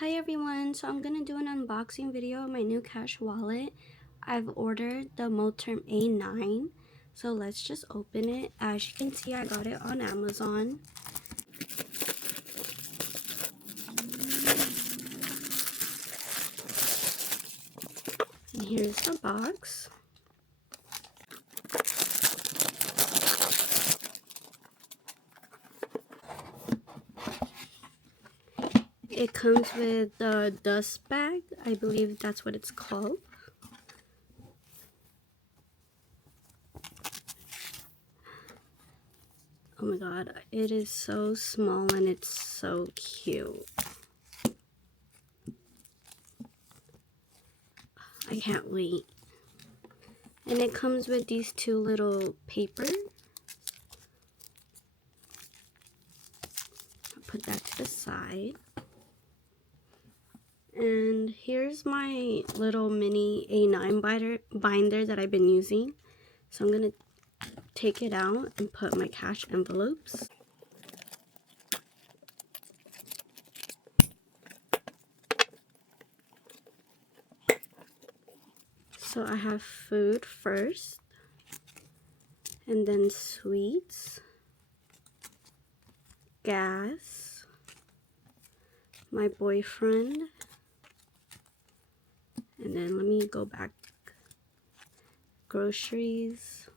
Hi everyone, so I'm gonna do an unboxing video of my new cash wallet. I've ordered the Moterm A9, so let's just open it. As you can see, I got it on Amazon. And here's the box. It comes with the dust bag, I believe that's what it's called. Oh my god, it is so small and it's so cute. I can't wait. And it comes with these two little papers. I'll put that to the side. And here's my little mini A9 binder that I've been using. So I'm going to take it out and put my cash envelopes. So I have food first, and then sweets, gas, my boyfriend, and then let me go back, groceries,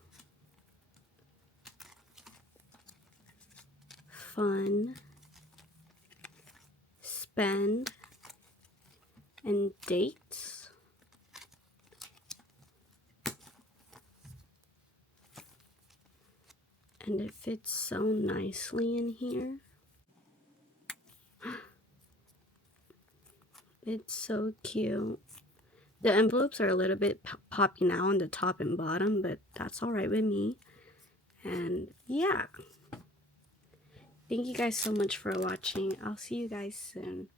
fun, spend, and dates. And it fits so nicely in here. It's so cute. The envelopes are a little bit poppy now on the top and bottom, but that's alright with me. And yeah. Thank you guys so much for watching. I'll see you guys soon.